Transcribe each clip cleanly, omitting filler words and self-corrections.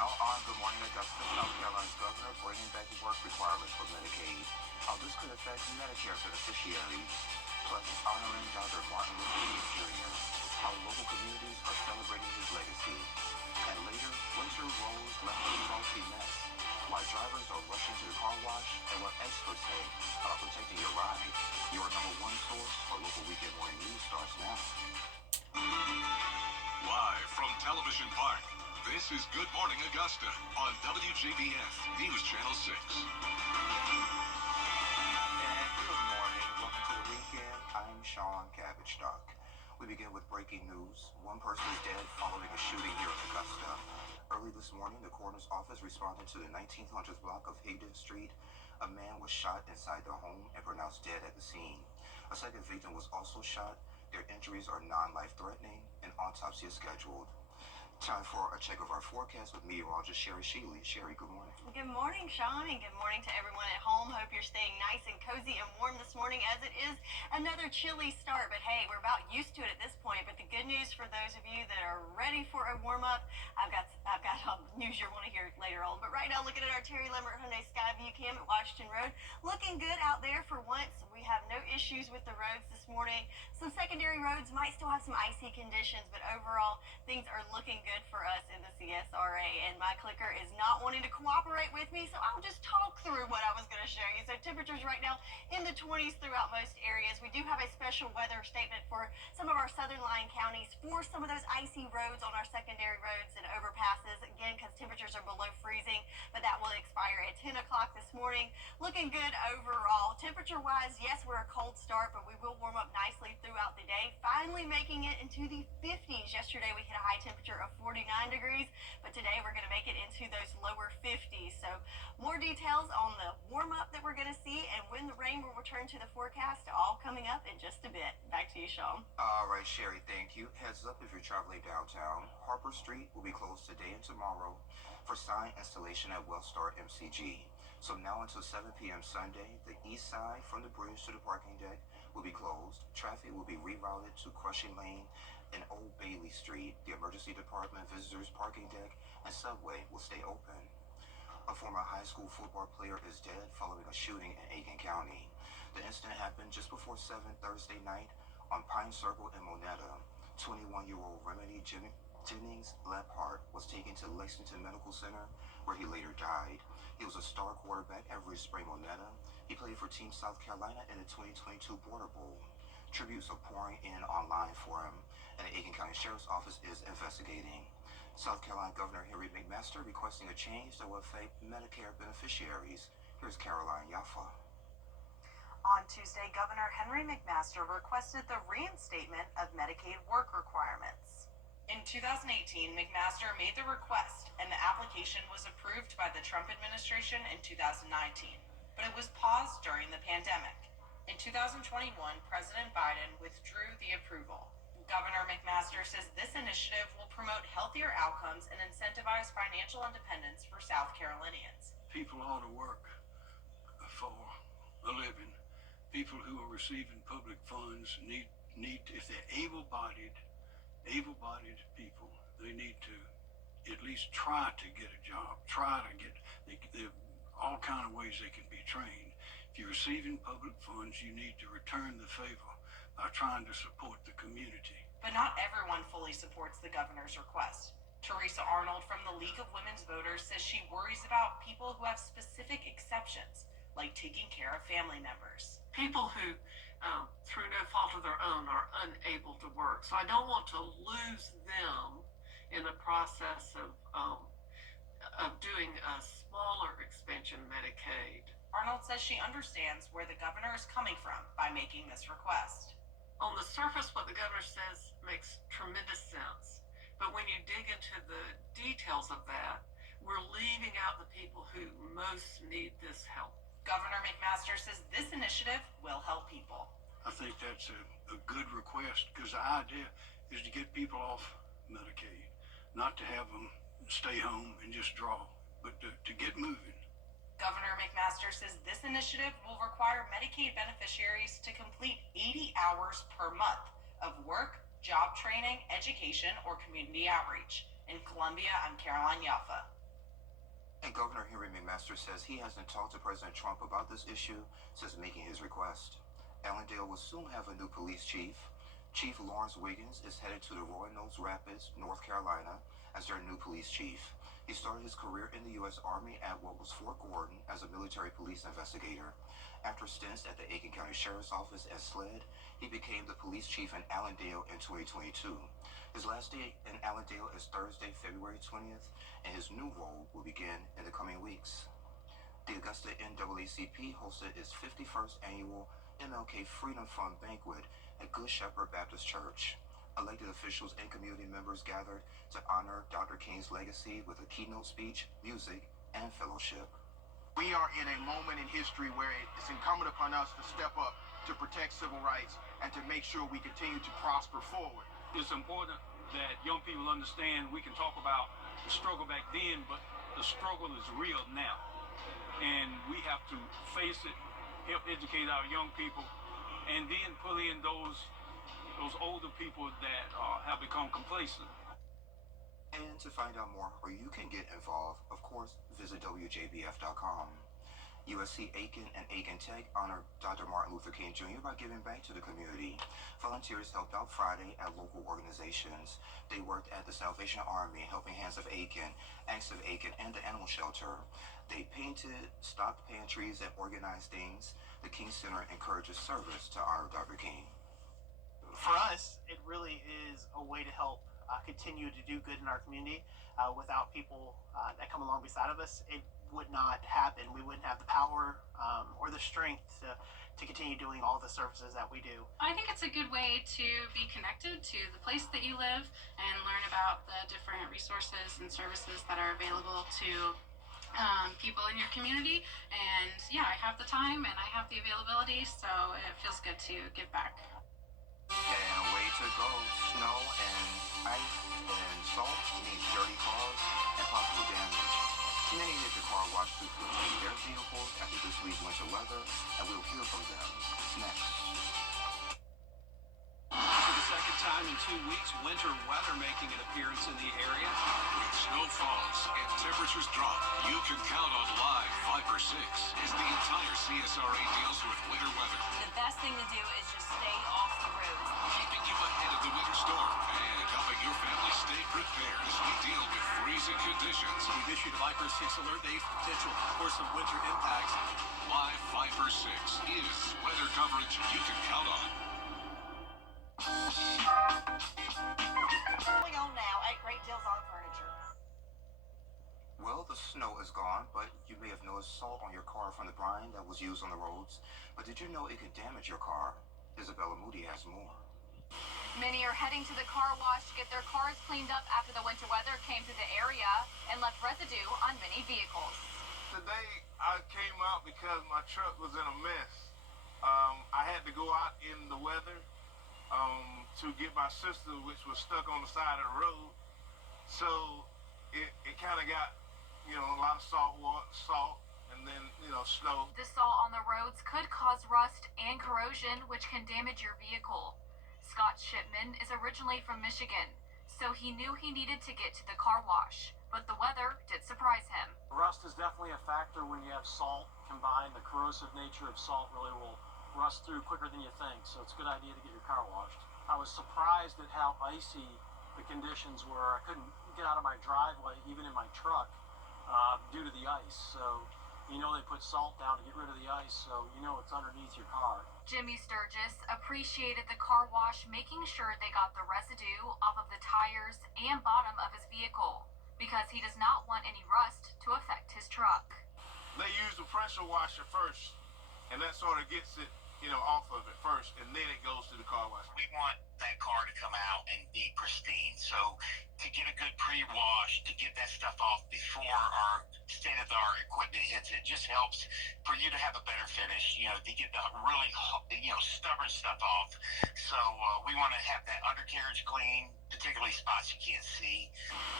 Now on Good Morning Augusta, South Carolina's governor bringing back work requirements for Medicaid. How this could affect Medicare beneficiaries. Plus, honoring Dr. Martin Luther King Jr. How local communities are celebrating his legacy. And later, winter rolls left a salty mess. Why drivers are rushing to the car wash and what experts say about protecting your ride. Your number one source for local weekend morning news starts now. Live from Television Park, this is Good Morning Augusta on WJBF News Channel 6. And good morning. Welcome to the weekend. I'm Sean Cabbage-Stock. We begin with breaking news. One person is dead following a shooting here in Augusta. Early this morning, the coroner's office responded to the 1900s block of Hayden Street. A man was shot inside the home and pronounced dead at the scene. A second victim was also shot. Their injuries are non-life-threatening. An autopsy is scheduled. Time for a check of our forecast with meteorologist Sherry Sheely. Sherry, good morning. Good morning, Sean, and good morning to everyone at home. Hope you're staying nice and cozy and warm this morning as it is another chilly start. But hey, we're about used to it at this point. But the good news for those of you that are ready for a warm-up, I've got news you'll want to hear later on. But right now, looking at our Terry Lambert Hyundai Skyview cam at Washington Road, looking good out there for once. We have no issues with the roads this morning. Some secondary roads might still have some icy conditions, but overall, things are looking good for us in the CSRA. And my clicker is not wanting to cooperate with me, so I'll just talk through what I was going to show you. So temperatures right now in the 20s throughout most areas. We do have a special weather statement for some of our southern line counties for some of those icy roads on our secondary roads and overpasses, again, because temperatures are below freezing, but that will expire at 10 o'clock this morning. Looking good overall. Temperature-wise, yes, we're a cold start, but we will warm up nicely throughout the day, finally making it into the 50s. Yesterday, we hit a high temperature of 49 degrees, but today we're going to make it into those lower 50s. So more details on the warm-up that we're going to see and when the rain will return to the forecast, all coming up in just a bit. Back to you, Sean. All right, Sherry, thank you. Heads up if you're traveling downtown. Harper Street will be closed today and tomorrow for sign installation at Wellstar MCG. So now until 7 p.m. Sunday, the east side from the bridge to the parking deck will be closed. Traffic will be rerouted to Crushing Lane and Old Bailey Street. The emergency department, visitors parking deck, and subway will stay open. A former high school football player is dead following a shooting in Aiken County. The incident happened just before 7 Thursday night on Pine Circle in Monetta. 21-year-old Remedy Jennings Lephart was taken to Lexington Medical Center, where he later died. He was a star quarterback at Ridge Spring Monetta. He played for Team South Carolina in the 2022 Border Bowl. Tributes are pouring in online for him, and the Aiken County Sheriff's Office is investigating. South Carolina Governor Henry McMaster requesting a change that will affect Medicare beneficiaries. Here's Caroline Yaffa. On Tuesday, Governor Henry McMaster requested the reinstatement of Medicaid work requirements. In 2018, McMaster made the request, and the application was approved by the Trump administration in 2019, but it was paused during the pandemic. In 2021, President Biden withdrew the approval. Governor McMaster says this initiative will promote healthier outcomes and incentivize financial independence for South Carolinians. People ought to work for a living. People who are receiving public funds need if they're able-bodied people, they need to at least try to get a job, there are all kind of ways they can be trained. If you're receiving public funds, you need to return the favor by trying to support the community. But not everyone fully supports the governor's request. Teresa Arnold from the League of Women's Voters says she worries about people who have specific exceptions, like taking care of family members. People who, through no fault of their own, are unable to work. So I don't want to lose them in the process of doing a smaller expansion of Medicaid. Arnold says she understands where the governor is coming from by making this request. On the surface, what the governor says makes tremendous sense. But when you dig into the details of that, we're leaving out the people who most need this help. Governor McMaster says this initiative will help people. I think that's a good request, because the idea is to get people off Medicaid, not to have them stay home and just draw, but to get moving. Governor McMaster says this initiative will require Medicaid beneficiaries to complete 80 hours per month of work, job training, education, or community outreach. In Columbia, I'm Caroline Yaffa. And Governor Henry McMaster says he hasn't talked to President Trump about this issue since making his request. Allendale will soon have a new police chief. Chief Lawrence Wiggins is headed to the Roanoke Rapids, North Carolina, as their new police chief. He started his career in the U.S. Army at what was Fort Gordon as a military police investigator. After stints at the Aiken County Sheriff's Office as SLED, he became the police chief in Allendale in 2022. His last day in Allendale is Thursday, February 20th, and his new role will begin in the coming weeks. The Augusta NAACP hosted its 51st annual MLK Freedom Fund banquet at Good Shepherd Baptist Church. Elected officials and community members gathered to honor Dr. King's legacy with a keynote speech, music, and fellowship. We are in a moment in history where it's incumbent upon us to step up to protect civil rights and to make sure we continue to prosper forward. It's important that young people understand we can talk about the struggle back then, but the struggle is real now. And we have to face it, help educate our young people, and then pull in those older people that have become complacent. And to find out more, or you can get involved, of course, visit WJBF.com. USC Aiken and Aiken Tech honored Dr. Martin Luther King Jr. by giving back to the community. Volunteers helped out Friday at local organizations. They worked at the Salvation Army, Helping Hands of Aiken, Acts of Aiken, and the Animal Shelter. They painted, stocked pantries, and organized things. The King Center encourages service to honor Dr. King. For us, it really is a way to help continue to do good in our community. Without people that come along beside of us, it would not happen. We wouldn't have the power or the strength to continue doing all the services that we do. I think it's a good way to be connected to the place that you live and learn about the different resources and services that are available to people in your community. And yeah, I have the time and I have the availability, so it feels good to give back. And way to go. Snow and ice and salt means dirty cars and possible damage. Many need the car wash to clean their vehicles after this week's winter weather, and we'll hear from them next. For the second time in 2 weeks, winter weather making an appearance in the area. When snow falls and temperatures drop, you can count on Live 5 or 6 as the entire CSRA deals with winter weather. The best thing to do is just stay off the roads. Keeping you ahead of the winter storm and helping your family stay prepared as we deal with freezing conditions. We've issued a Viper 6 alert day for potential for some winter impacts. Live 5 or 6 is weather coverage you can count on. Going on now at Great Deals on Furniture. Well, the snow is gone, but you may have noticed salt on your car from the brine that was used on the roads. But did you know it could damage your car? Isabella Moody has more. Many are heading to the car wash to get their cars cleaned up after the winter weather came to the area and left residue on many vehicles. Today I came out because my truck was in a mess. I had to go out in the weather to get my sister, which was stuck on the side of the road. So it kind of got, a lot of salt and then, snow. The salt on the roads could cause rust and corrosion, which can damage your vehicle. Scott Shipman is originally from Michigan, so he knew he needed to get to the car wash, but the weather did surprise him. Rust is definitely a factor when you have salt combined. The corrosive nature of salt really will rust through quicker than you think, so it's a good idea to get your car washed. I was surprised at how icy the conditions were. I couldn't get out of my driveway, even in my truck, due to the ice. So, they put salt down to get rid of the ice, so it's underneath your car. Jimmy Sturgis appreciated the car wash making sure they got the residue off of the tires and bottom of his vehicle, because he does not want any rust to affect his truck. They use the pressure washer first, and that sort of gets it, off of it first, and then it goes to the car wash. We want that car to come out and be pristine. So to get a good pre-wash, to get that stuff off before our state-of-the-art equipment hits it, just helps for you to have a better finish, to get the really, stubborn stuff off. So we want to have that undercarriage clean, particularly spots you can't see.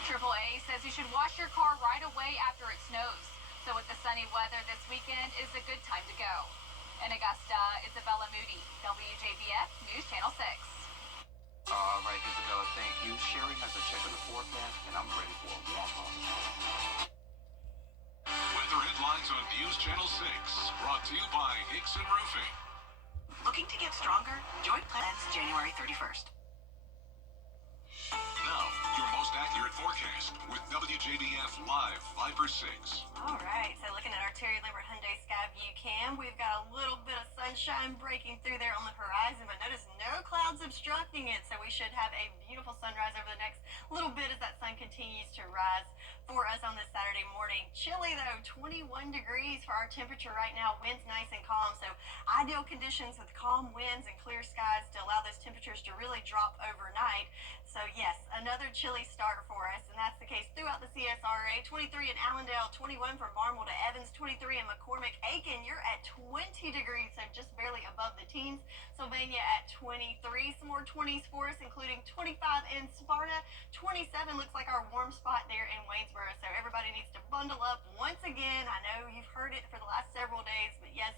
AAA says you should wash your car right away after it snows. So with the sunny weather this weekend is a good time to go. In Augusta, Isabella Moody, WJBF News Channel 6. All right, Isabella, thank you. Sherry has a check of the forecast, and I'm ready for a warm-up. Sports on News Channel 6. Brought to you by Hickson Roofing. Looking to get stronger? Joint plans January 31st. Now, your most accurate forecast with WJBF Live 5/6. All right, so looking at our Terry Lambert Hyundai Skyview cam, we've got a little bit of sunshine breaking through there on the horizon, but notice no clouds obstructing it, so we should have a beautiful sunrise over the next little bit as that sun continues to rise for us on this Saturday morning. Chilly though, 21 degrees for our temperature right now, winds nice and calm, so ideal conditions with calm winds and clear skies to allow those temperatures to really drop overnight. So yes, another chilly start for us, and that's the case throughout the CSRA. 23 in Allendale, 21 from Barnwell to Evans, 23 in McCormick. Aiken, you're at 20 degrees, so just barely above the teens. Sylvania at 23, some more 20s for us, including 25 in Sparta. 27 looks like our warm spot there in Waynesboro, so everybody needs to bundle up once again. I know you've heard it for the last several days, but yes,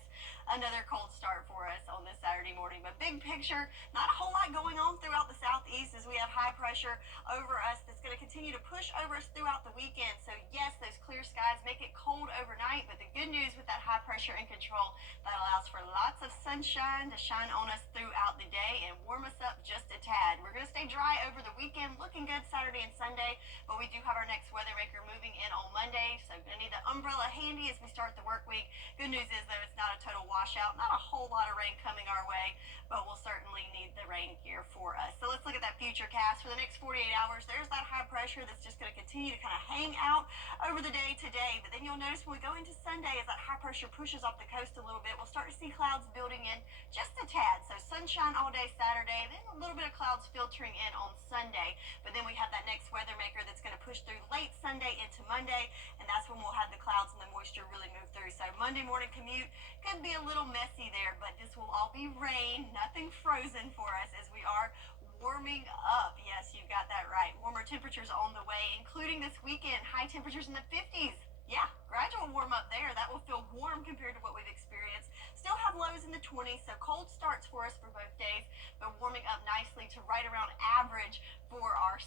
another cold start for us on this Saturday morning. But big picture, not a whole lot going on throughout the southeast as we have high pressure over us that's going to continue to push over us throughout the weekend. So yes, those clear skies make it cold overnight, but the good news with that high pressure in control, that allows for lots of sunshine to shine on us throughout the day and warm us up just a tad. We're going to stay dry over the weekend, looking good Saturday and Sunday, but we do have our next weather maker moving in on Monday, so going to need the umbrella handy as we start the work week. Good news is that it's not a total washout, not a whole lot of rain coming our way, but we'll certainly need the rain here for us. So let's look at that future cast for the next 48 hours. There's that high pressure that's just going to continue to kind of hang out over the day today, but then you'll notice when we go into Sunday, as that high pressure pushes off the coast a little bit, we'll start to see clouds building in just a tad. So sunshine all day Saturday, then a little bit of clouds filtering in on Sunday, but then we have that next weather maker that's going to push through late Sunday into Monday, and that's when we'll have the clouds and the moisture really move through. So Monday morning commute could be a little messy there, but this will all be rain, nothing frozen for us as we are warming up. Yes, you've got that right. Warmer temperatures on the way, including this weekend. High temperatures in the 50s. Yeah, gradual warm up there. That will feel warm compared to what we've experienced. Still have lows in the 20s, so cold starts for us for both days, but warming up nicely to right around average for our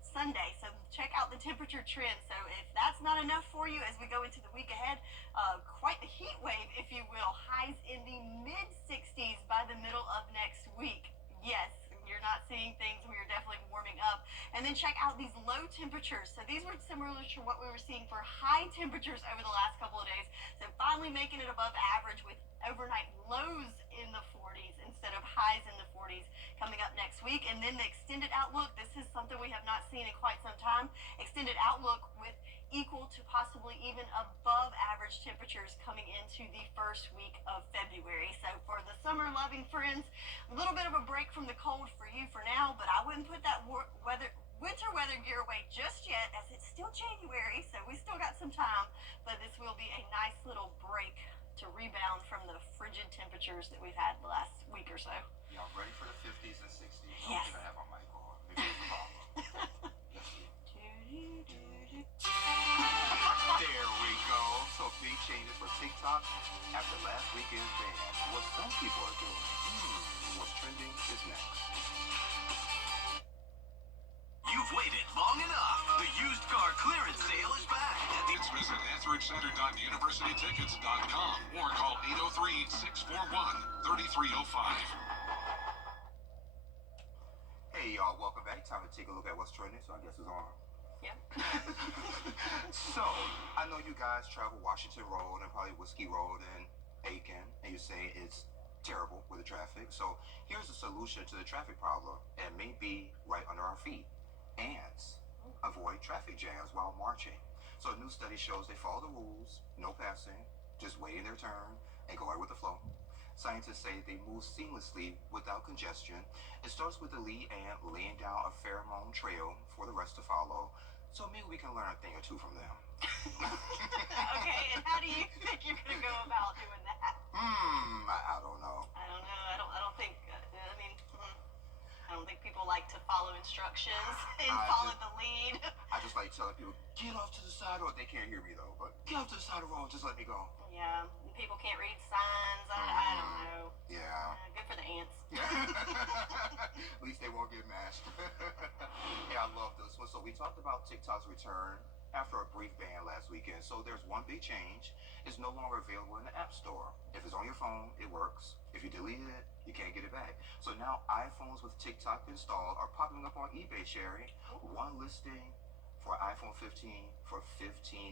Sunday. So check out the temperature trend. So if that's not enough for you as we go into the week ahead, quite the heat wave, if you will. Highs in the mid-60s by the middle of next week. Yes, you're not seeing things. We are definitely warming up. And then check out these low temperatures. So these were similar to what we were seeing for high temperatures over the last couple of days. So finally making it above average with overnight lows in the 40s instead of highs in the 40s coming up next week. And then the extended outlook, this is something we have not seen in quite some time. Extended outlook with equal to possibly even above average temperatures coming into the first week of February. So for the summer loving friends, a little bit of a break from the cold for you for now, but I wouldn't put that winter weather gear away just yet, as it's still January, so we still got some time, but this will be a nice little break to rebound from the frigid temperatures that we've had the last week or so. Y'all ready for the 50s and 60s? Yes. I have my mic on. Maybe it's the problem. Let's see. There we go. So big changes for TikTok after last weekend's ban. What some people are doing. What's trending is next. You've waited long enough. The used car clearance sale is back. Visit EtheridgeCenter.universitytickets.com or call 803-641-3305. Hey y'all, welcome back. Time to take a look at what's trending. So I guess it's on. Yeah. So, I know you guys travel Washington Road and probably Whiskey Road and Aiken, and you say it's terrible with the traffic. So, here's a solution to the traffic problem, and may be right under our feet. Ants avoid traffic jams while marching. So, a new study shows they follow the rules, no passing, just waiting their turn, and going with the flow. Scientists say they move seamlessly without congestion. It starts with the lead ant laying down a pheromone trail for the rest to follow. So maybe we can learn a thing or two from them. Okay, and how do you think you're going to go about doing that? I don't know. I don't know. I don't think, I don't think people like to follow instructions and follow the lead. I just like telling people, get off to the side, or they can't hear me though, but get off to the side of the road, just let me go. Yeah, people can't read signs. I don't know. Yeah. Good for the ants. At least they won't get mashed. Yeah, I love this one. So we talked about TikTok's return after a brief ban last weekend. So there's one big change. It's no longer available in the App Store. If it's on your phone, it works. If you delete it, you can't get it back. So now iPhones with TikTok installed are popping up on eBay, Sherry. One listing for iPhone 15 for $15,000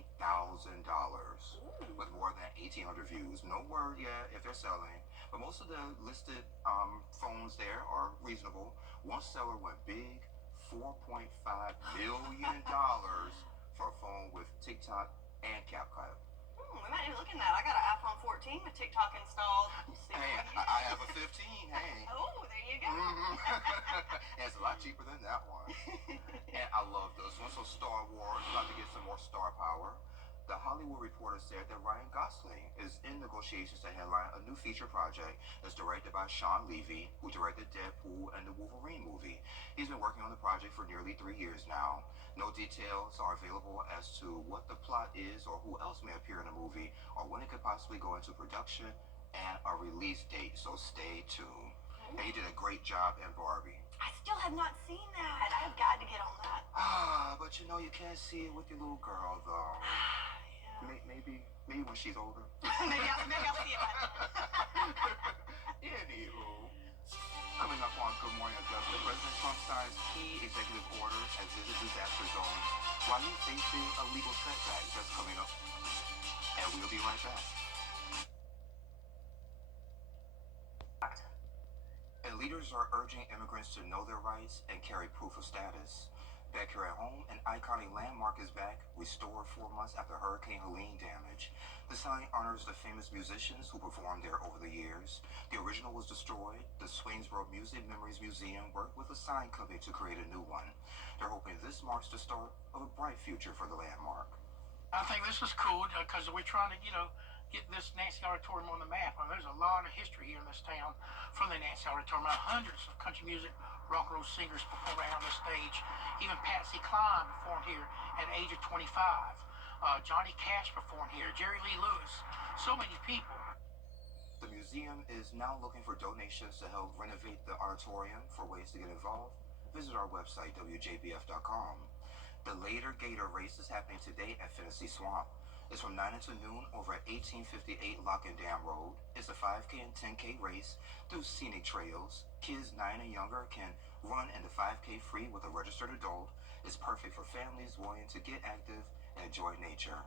with more than 1,800 views. No word yet if they're selling, but most of the listed phones there are reasonable. One seller went big, $4.5 million for a phone with TikTok and CapCut. We might even look at that. I got an iPhone 14 with TikTok installed. Hey, I have a 15. Hey. Oh, there you go. And it's a lot cheaper than that one. And I love this one. So Star Wars, about to get some more star power. The Hollywood Reporter said that Ryan Gosling is in negotiations to headline a new feature project that's directed by Sean Levy, who directed Deadpool and the Wolverine movie. He's been working on the project for nearly 3 years now. No details are available as to what the plot is or who else may appear in the movie or when it could possibly go into production and a release date, so stay tuned. And he did a great job in Barbie. I still have not seen that. I've got to get on that. But you know you can't see it with your little girl though. Maybe when she's older. maybe I'll see it by then. Anywho, coming up on Good Morning Augusta, President Trump signs key executive orders as visit disaster zones while he's facing a legal setback that's coming up. And we'll be right back. And leaders are urging immigrants to know their rights and carry proof of status. Back here at home, an iconic landmark is back, restored 4 months after Hurricane Helene damage. The sign honors the famous musicians who performed there over the years. The original was destroyed. The Swainsboro Music Memories Museum worked with a sign company to create a new one. They're hoping this marks the start of a bright future for the landmark. I think this is cool because we're trying to, get this Nancy Auditorium on the map. There's a lot of history here in this town from the Nancy Auditorium. Hundreds of country music, rock and roll singers performed right on this stage. Even Patsy Cline performed here at the age of 25. Johnny Cash performed here. Jerry Lee Lewis. So many people. The museum is now looking for donations to help renovate the auditorium. For ways to get involved, visit our website, WJBF.com. The Later Gator Race is happening today at Finnessy Swamp. It's from 9 until noon over at 1858 Lock and Dam Road. It's a 5K and 10K race through scenic trails. Kids 9 and younger can run in the 5K free with a registered adult. It's perfect for families wanting to get active and enjoy nature.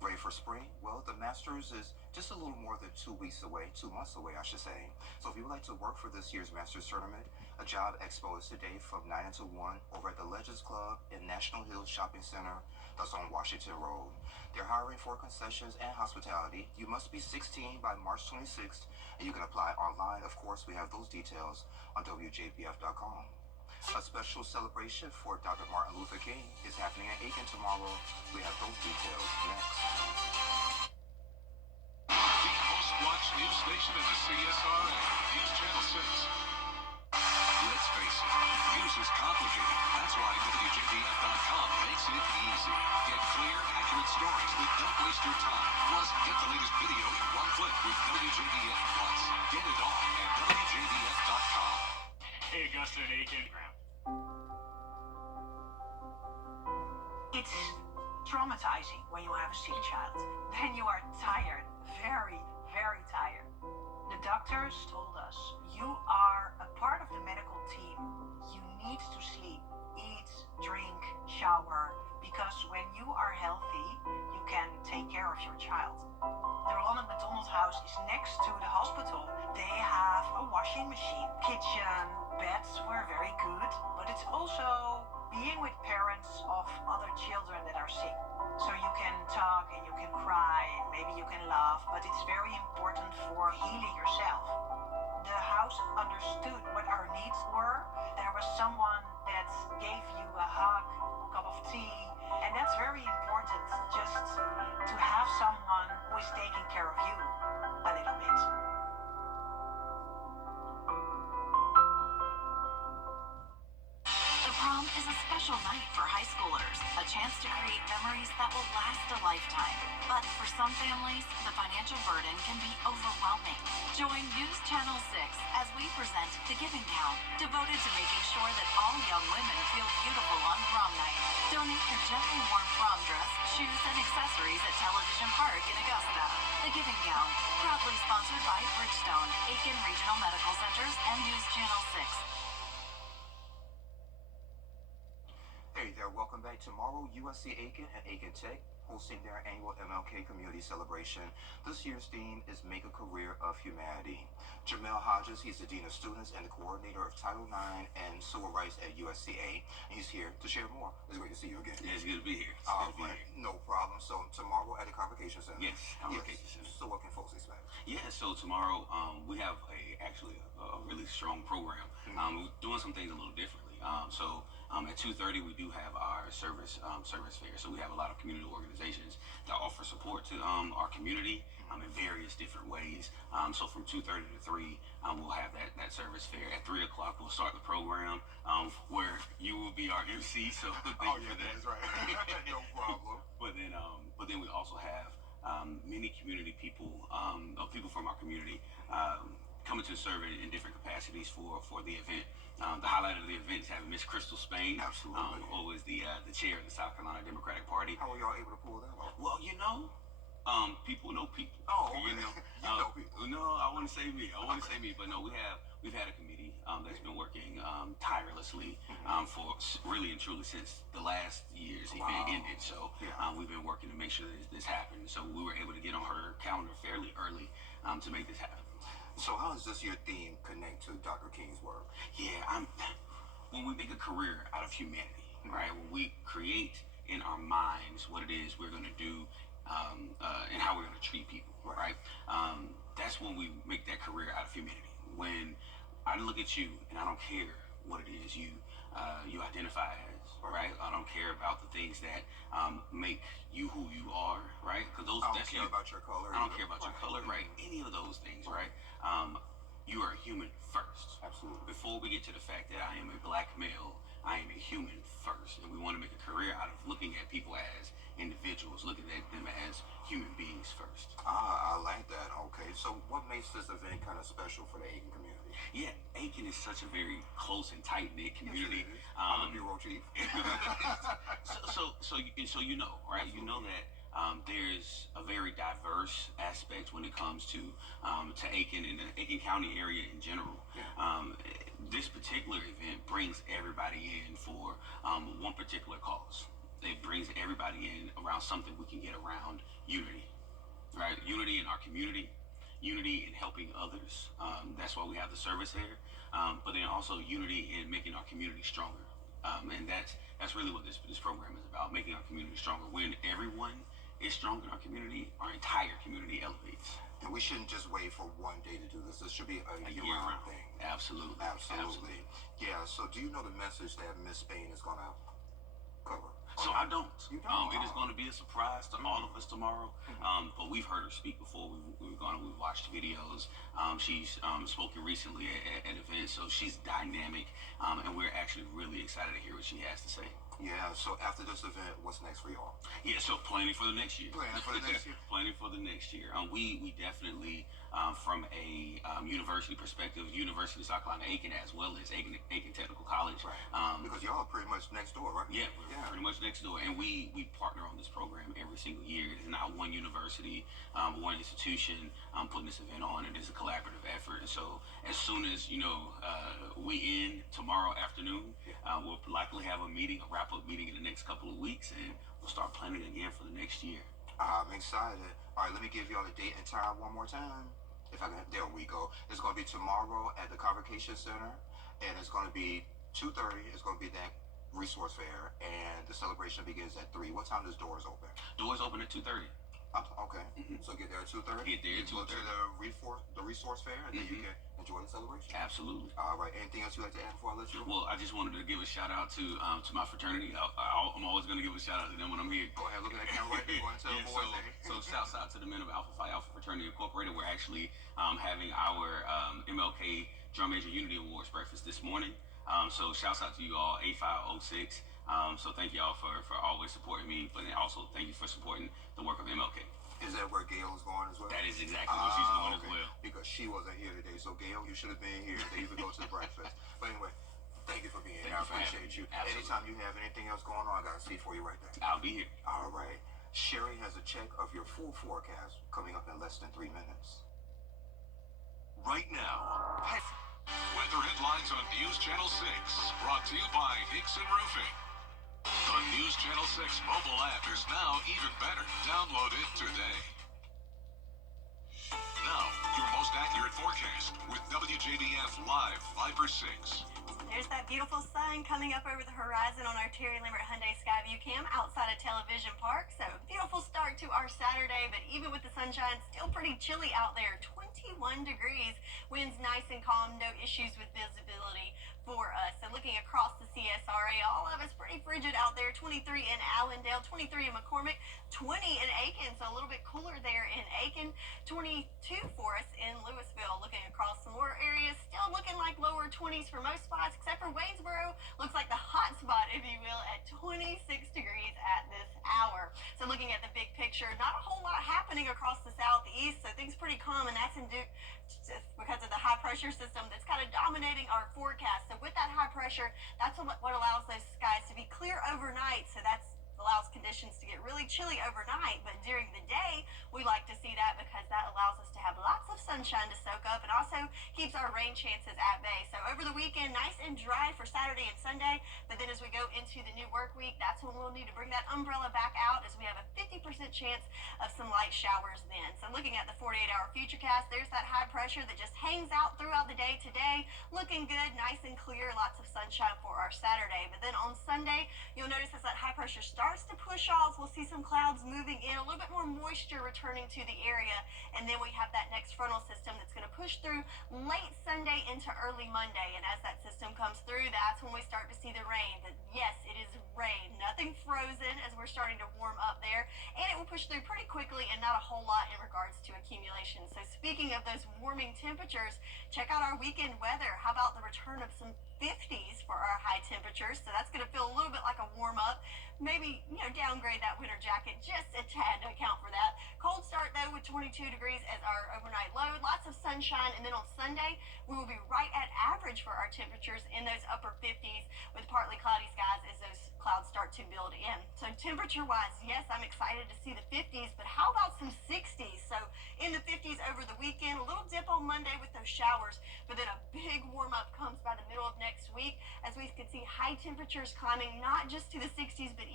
Ready for spring? Well, the Masters is just a little more than 2 weeks away, 2 months away, I should say. So if you would like to work for this year's Masters tournament, a job expo is today from 9 until 1 over at the Legends Club in National Hills Shopping Center. That's on Washington Road. They're hiring for concessions and hospitality. You must be 16 by March 26th, and you can apply online. Of course, we have those details on WJBF.com. A special celebration for Dr. Martin Luther King is happening in Aiken tomorrow. We have those details next. The most watched news station in the CSRA, News Channel 6. Let's face it, news is complicated. That's why WJBF.com makes it easy. Get clear, accurate stories that don't waste your time. Plus, get the latest video in one click with WJBF Plus. Get it all at WJBF.com. Hey, Augusta and Aiken. It's traumatizing when you have a sick child. Then you are tired, very, very tired. The doctors told us, you are a part of the medical team. You need to sleep, eat, drink, shower, because when you are healthy, you can take care of your child. The Ronald McDonald House is next to the hospital. They have a washing machine, kitchen, beds were very good, but it's also being with parents of other children that are sick. So you can talk and you can cry, maybe you can laugh, but it's very important for healing yourself. The house understood what our needs were. There was someone that gave you a hug, a cup of tea, and that's very important, just to have someone who is taking care of you a little bit. The prom is a special night for high schoolers, a chance to create memories that will last a lifetime. But for some families, the financial burden can be overwhelming. Join News Channel 6 as we present The Giving Town, devoted to making sure that all young women feel beautiful on prom night. Donate your gently warm prom dress, shoes, and accessories at Television Park in Augusta. The Giving Gown, proudly sponsored by Bridgestone, Aiken Regional Medical Centers, and News Channel 6. Hey there, welcome back. Tomorrow, USC Aiken and Aiken Tech hosting their annual MLK Community Celebration. This year's theme is Make a Career of Humanity. Jamel Hodges, he's the Dean of Students and the Coordinator of Title IX and Civil Rights at USCA. He's here to share more. It's great to see you again. Yeah, it's good to be here. No problem. So tomorrow at the Convocation Center. Yes, Convocation Center. So what can folks expect? Yeah, so tomorrow we have actually a really strong program. We're doing some things a little differently. At 2:30 we do have our service fair. So we have a lot of community organizations that offer support to our community in various different ways. So from 2:30 to 3 we'll have that service fair. At 3 o'clock we'll start the program where you will be our MC. So thank you for that. That's right. No problem. But then we also have many community people, people from our community coming to serve in different capacities for the event. The highlight of the event is having Miss Crystal Spain, Absolutely. who is the chair of the South Carolina Democratic Party. How are y'all able to pull that off? Well, people know people. Oh, okay. You know people. No, I wouldn't say me. But no, we've had a committee that's been working tirelessly for really and truly since the last year's event ended. So we've been working to make sure that this happened. So we were able to get on her calendar fairly early to make this happen. So how does this year theme connect to Dr. King's work? Yeah, when we make a career out of humanity, right? When we create in our minds what it is we're going to do and how we're going to treat people, right? That's when we make that career out of humanity. When I look at you and I don't care what it is you identify as, right? I don't care about the things that make you who you are, right? Because I don't care about your color. I don't care about your color, right? Any of those things, right? You are a human first. Absolutely. Before we get to the fact that I am a black male, I am a human first. And we want to make a career out of looking at people as individuals, looking at them as human beings first. I like that. Okay. So what makes this event kind of special for the Aiken community? Yeah, Aiken is such a very close and tight-knit community. Yes, I'm a bureau chief. So you know, right? You know that there's a very diverse aspect when it comes to Aiken and the Aiken County area in general. This particular event brings everybody in for one particular cause. It brings everybody in around something we can get around unity, right? Unity in our community, unity in helping others. That's why we have the service here. But then also unity in making our community stronger. And that's really what this program is about, making our community stronger. When everyone is strong in our community, our entire community elevates. And we shouldn't just wait for one day to do this. This should be a year-round thing. Absolutely. Yeah, so do you know the message that Miss Spain is going to cover? So I don't. You don't? It is going to be a surprise to all of us tomorrow. But we've heard her speak before. We've watched videos. She's spoken recently at events, so she's dynamic. And we're actually really excited to hear what she has to say. Yeah, so after this event, what's next for y'all? Yeah, so planning for the next year. Planning for the next year. Planning for the next year. We definitely, from a university perspective, University of South Carolina Aiken, as well as Aiken Technical College. Right. Because y'all are pretty much next door, right? Yeah, we're pretty much next door. And we partner on this program every single year. It is not one university, one institution putting this event on. It is a collaborative effort. And so as soon as, we end tomorrow afternoon, we'll likely have a wrap-up meeting in the next couple of weeks, and we'll start planning again for the next year. I'm excited. All right, let me give y'all the date and time one more time. There we go. It's going to be tomorrow at the Convocation Center, and it's going to be 2:30. It's going to be that resource fair, and the celebration begins at 3. What time does doors open? Doors open at 2:30. Okay. So get there at 2:30. Get there at 2:30. Go to the resource fair, and then you can enjoy the celebration. Absolutely. All right. Anything else you'd like to add before I let you go? Well, I just wanted to give a shout out to my fraternity. I'm always going to give a shout out to them when I'm here. Go ahead, look at that camera right there. Go ahead and tell the boys. So shouts out to the men of Alpha Phi Alpha Fraternity Incorporated. We're actually having our MLK Drum Major Unity Awards breakfast this morning. So shouts out to you all, 8506. So thank y'all for always supporting me, but then also thank you for supporting the work of MLK. Is that where Gail is going as well? That is exactly where she's going as well. Because she wasn't here today. So Gail, you should have been here. Then you could go to the breakfast. But anyway, Thank you for being here. Thank I you for having appreciate me. you. Absolutely. Anytime you have anything else going on, I got a seat for you right there. I'll be here. All right. Sherry has a check of your full forecast coming up in less than 3 minutes. Right now, weather headlines on News Channel 6, brought to you by Hickson Roofing. The News Channel 6 mobile app is now even better. Download it today. Now, your most accurate forecast with WJBF Live Viper 6. There's that beautiful sun coming up over the horizon on our Terry Lambert Hyundai Skyview Cam outside of Television Park. So beautiful start to our Saturday, but even with the sunshine, still pretty chilly out there. 21 degrees, winds nice and calm, no issues with visibility for us. So looking across the CSRA, all of us pretty frigid out there. 23 in Allendale, 23 in McCormick, 20 in Aiken, so a little bit cooler there in Aiken, 22 for us in Louisville. Looking across some more areas, still looking like lower 20s for most spots, except for Waynesboro. Looks like the hot spot, if you will, at 26 degrees at this hour. So looking at the big picture, not a whole lot happening across the southeast, so things pretty calm, and that's just because of the high pressure system that's kind of dominating our forecast. So with that high pressure, that's what allows those skies to be clear overnight. So that's allows conditions to get really chilly overnight, but during the day we like to see that because that allows us to have lots of sunshine to soak up and also keeps our rain chances at bay. So over the weekend, nice and dry for Saturday and Sunday, but then as we go into the new work week, that's when we'll need to bring that umbrella back out, as we have a 50% chance of some light showers then. So looking at the 48-hour futurecast, there's that high pressure that just hangs out throughout the day today, looking good, nice and clear, lots of sunshine for our Saturday. But then on Sunday, you'll notice as that high pressure starts to push off, we'll see some clouds moving in, a little bit more moisture returning to the area, and then we have that next frontal system that's going to push through late Sunday into early Monday. And as that system comes through, that's when we start to see the rain. But yes, it is rain, nothing frozen, as we're starting to warm up there, and it will push through pretty quickly and not a whole lot in regards to accumulation. So speaking of those warming temperatures, check out our weekend weather. How about the return of some 50s for our high temperatures? So that's going to feel a little bit like a warm up. Maybe, downgrade that winter jacket just a tad to account for that. Cold start, though, with 22 degrees as our overnight low. Lots of sunshine, and then on Sunday, we will be right at average for our temperatures in those upper 50s with partly cloudy skies as those clouds start to build in. So temperature-wise, yes, I'm excited to see the 50s, but how about some 60s? So in the 50s over the weekend, a little dip on Monday with those showers, but then a big warm-up comes by the middle of next week as we could see high temperatures climbing not just to the 60s, but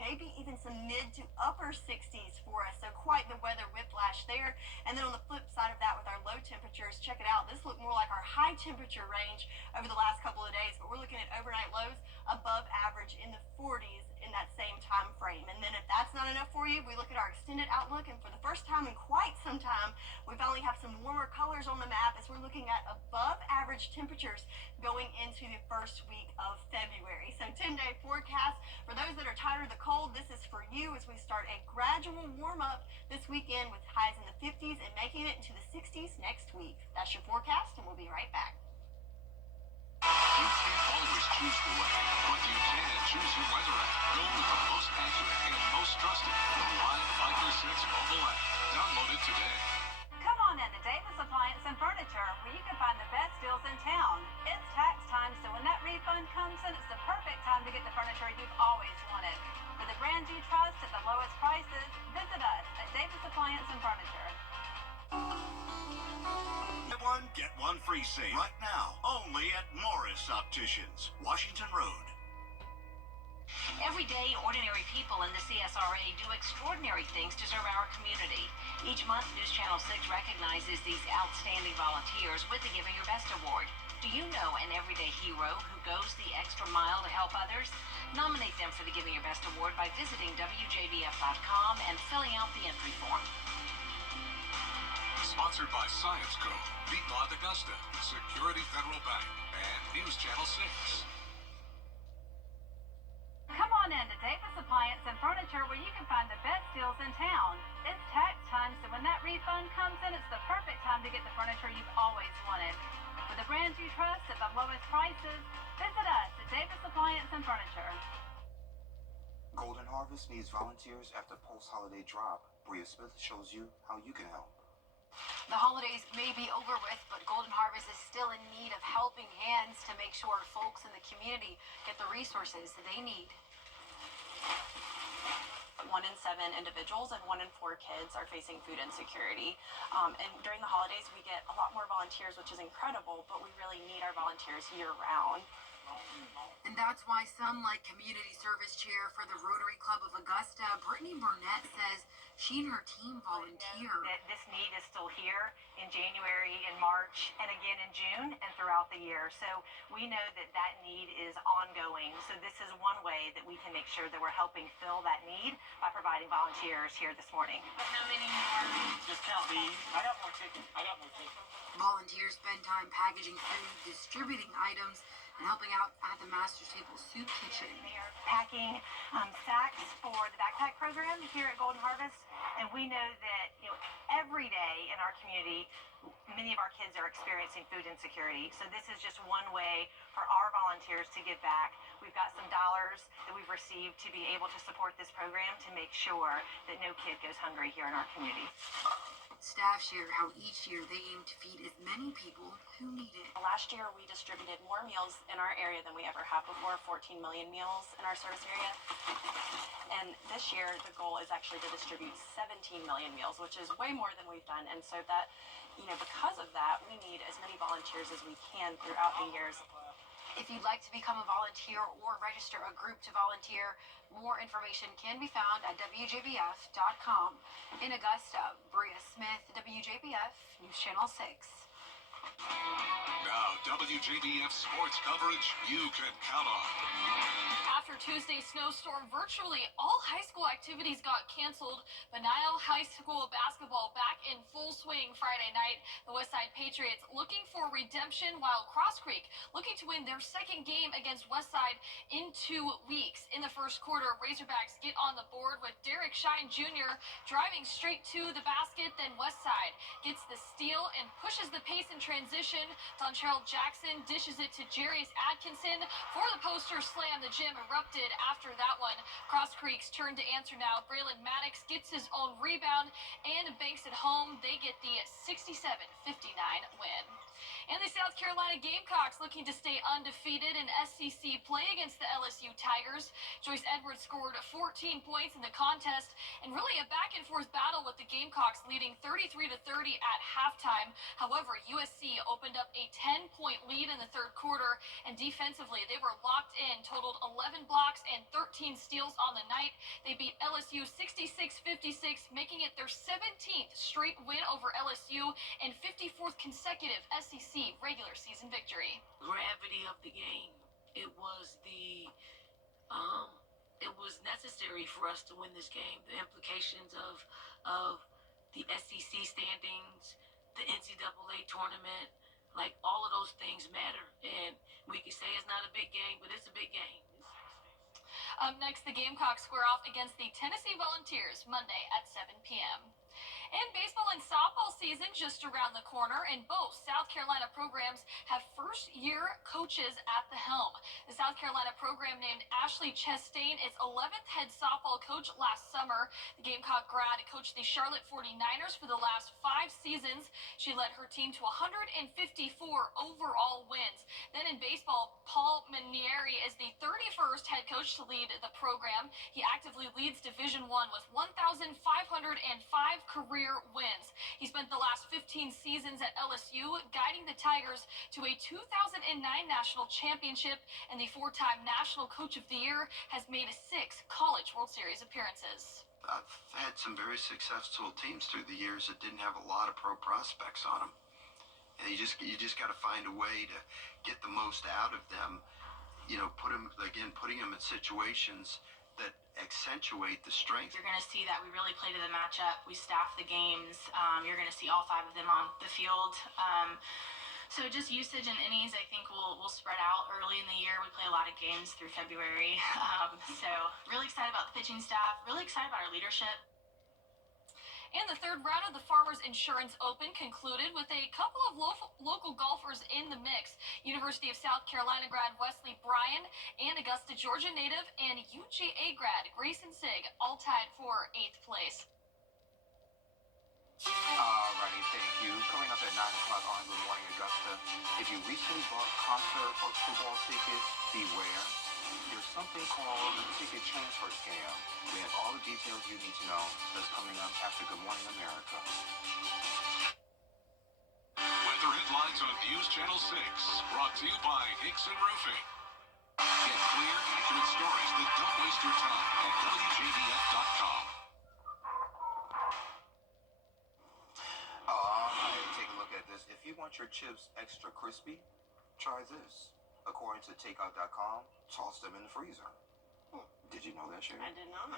maybe even some mid to upper 60s for us. So quite the weather whiplash there. And then on the flip side of that with our low temperatures, check it out. This looked more like our high temperature range over the last couple of days, but we're looking at overnight lows above average in the 40s in that same time frame. And then if that's not enough for you, we look at our extended outlook, and for the first time in quite some time, we finally have some warmer colors on the map as we're looking at above average temperatures going into the first week of February. So 10-day forecast for those that are tired of the cold, this is for you as we start a gradual warm up this weekend with highs in the 50s and making it into the 60s next week. That's your forecast, and we'll be right back. You can't always choose the weather, but you can choose your weather app. Go with the most accurate and most trusted, the Live Viper 6 mobile app. Download it today. Come on in to Davis Appliance and Furniture, where you can find the best deals in town. It's tax time, so when that refund comes in, it's the perfect time to get the furniture you've always wanted. For the brands you trust at the lowest prices, visit us at Davis Appliance and Furniture. Get one, get one free sale. Right now, only at Morris Opticians, Washington Road. Every day, ordinary people in the CSRA do extraordinary things to serve our community. Each month, News Channel 6 recognizes these outstanding volunteers with the Giving Your Best Award. Do you know an everyday hero who goes the extra mile to help others? Nominate them for the Giving Your Best Award by visiting WJBF.com and filling out the entry form. Sponsored by Science Co., Piedmont Augusta, Security Federal Bank, and News Channel 6. Come on in to Davis Appliance and Furniture, where you can find the best deals in town. It's tax time, so when that refund comes in, it's the perfect time to get the furniture you've always wanted. For the brands you trust at the lowest prices, visit us at Davis Appliance and Furniture. Golden Harvest needs volunteers after post-holiday drop. Bria Smith shows you how you can help. The holidays may be over with, but Golden Harvest is still in need of helping hands to make sure folks in the community get the resources they need. 1 in 7 individuals and 1 in 4 kids are facing food insecurity. And during the holidays, we get a lot more volunteers, which is incredible, but we really need our volunteers year round. And that's why some, like Community Service Chair for the Rotary Club of Augusta, Brittany Burnett, says she and her team volunteer. That this need is still here in January, in March, and again in June and throughout the year. So we know that that need is ongoing. So this is one way that we can make sure that we're helping fill that need by providing volunteers here this morning. But how many more? Just count these. I got more chicken. Volunteers spend time packaging food, distributing items, and helping out at the Master's Table Soup Kitchen. They are packing sacks for the backpack program here at Golden Harvest, and we know that every day in our community, many of our kids are experiencing food insecurity. So this is just one way for our volunteers to give back. We've got some dollars that we've received to be able to support this program to make sure that no kid goes hungry here in our community. Staff share how each year they aim to feed as many people who need it. Last year, we distributed more meals in our area than we ever have before, 14 million meals in our service area. And this year, the goal is actually to distribute 17 million meals, which is way more than we've done. And so that, because of that, we need as many volunteers as we can throughout the years. If you'd like to become a volunteer or register a group to volunteer, more information can be found at WJBF.com. In Augusta, Bria Smith, WJBF, News Channel 6. Now, WJBF sports coverage you can count on. After Tuesday's snowstorm, virtually all high school activities got canceled, but Niall High School basketball back in full swing Friday night. The Westside Patriots looking for redemption, while Cross Creek looking to win their second game against Westside in 2 weeks. In the first quarter, Razorbacks get on the board with Derek Shine Jr. driving straight to the basket. Then Westside gets the steal and pushes the pace in transition. Dontrell Jackson dishes it to Jarius Atkinson for the poster slam. The gym erupted after that one. Cross Creek's turn to answer now. Braylon Maddox gets his own rebound and banks it home. They get the 67-59 win. And the South Carolina Gamecocks looking to stay undefeated in SEC play against the LSU Tigers. Joyce Edwards scored 14 points in the contest, and really a back-and-forth battle with the Gamecocks leading 33-30 at halftime. However, USC opened up a 10-point lead in the third quarter, and defensively they were locked in, totaled 11 blocks and 13 steals on the night. They beat LSU 66-56, making it their 17th straight win over LSU and 54th consecutive SEC regular season victory. Gravity of the game. It was necessary for us to win this game. The implications of the SEC standings, the NCAA tournament, like all of those things matter. And we can say it's not a big game, but it's a big game. Up next, the Gamecocks square off against the Tennessee Volunteers Monday at 7 p.m. And baseball and softball season just around the corner, and both South Carolina programs have first-year coaches at the helm. The South Carolina program named Ashley Chastain its 11th head softball coach last summer. The Gamecock grad coached the Charlotte 49ers for the last 5 seasons. She led her team to 154 overall wins. Then in baseball, Paul Manieri is the 31st head coach to lead the program. He actively leads Division I with 1,505 career wins. He spent the last 15 seasons at LSU, guiding the Tigers to a 2009 national championship, and the 4-time National Coach of the Year, has made 6 College World Series appearances. I've had some very successful teams through the years that didn't have a lot of pro prospects on them. And you just got to find a way to get the most out of them. Putting them in situations that accentuate the strength. You're going to see that we really play to the matchup. We staff the games. You're going to see all 5 of them on the field. So just usage and innings, I think we'll spread out early in the year. We play a lot of games through February. So really excited about the pitching staff. Really excited about our leadership. And the third round of the Farmers Insurance Open concluded with a couple of local golfers in the mix. University of South Carolina grad Wesley Bryan and Augusta, Georgia native and UGA grad Grayson Sigg all tied for 8th place. Alrighty, thank you. Coming up at 9 o'clock on Good Morning Augusta. If you recently bought concert or football tickets, beware. There's something called a ticket transfer scam. We have all the details you need to know. That's coming up after Good Morning America. Weather headlines on News Channel 6. Brought to you by Hickson Roofing. Get clear, accurate stories that don't waste your time at WJBF.com. Alright, take a look at this. If you want your chips extra crispy, try this. According to takeout.com, toss them in the freezer. Did you know that, Sherry? I did not.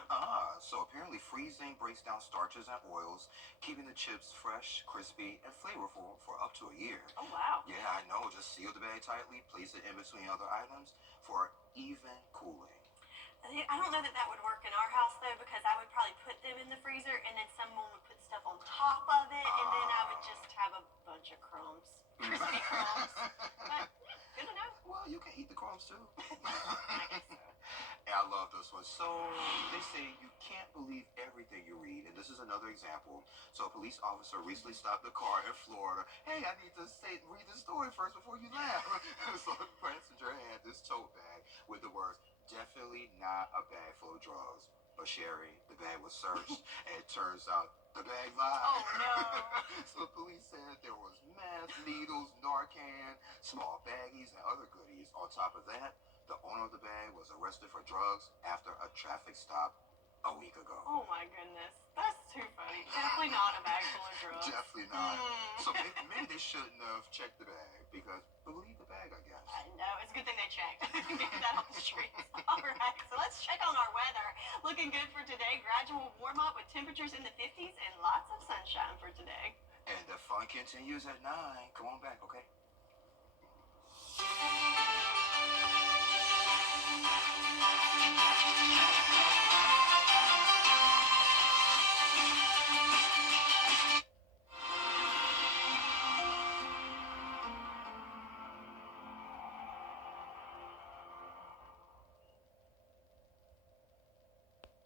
So apparently freezing breaks down starches and oils, keeping the chips fresh, crispy, and flavorful for up to a year. Oh, wow. Yeah, I know. Just seal the bag tightly, place it in between other items for even cooling. I don't know that that would work in our house, though, because I would probably put them in the freezer, and then someone would put stuff on top of it, and then I would just have a bunch of crumbs. Crispy crumbs. But, good to know. Well, you can eat the crumbs, too. I guess so. Yeah, I love this one. So they say you can't believe everything you read, and this is another example. So a police officer recently stopped a car in Florida. Hey, I need to read the story first before you laugh. So the passenger had this tote bag with the words, "Definitely not a bag full of drugs." But Sherry, the bag was searched, and it turns out the bag lied. Oh, no. So the police said there was meth, needles, Narcan, small baggies, and other goodies. On top of that, the owner of the bag was arrested for drugs after a traffic stop a week ago. Oh, my goodness. That's too funny. Definitely not a bag full of drugs. Definitely not. So maybe they shouldn't have checked the bag, because believe the bag, I guess. I know. It's a good thing they checked. Get that on the streets. All right. So let's check on our weather. Looking good for today. Gradual warm up with temperatures in the 50s and lots of sunshine for today. And the fun continues at 9. Come on back, okay?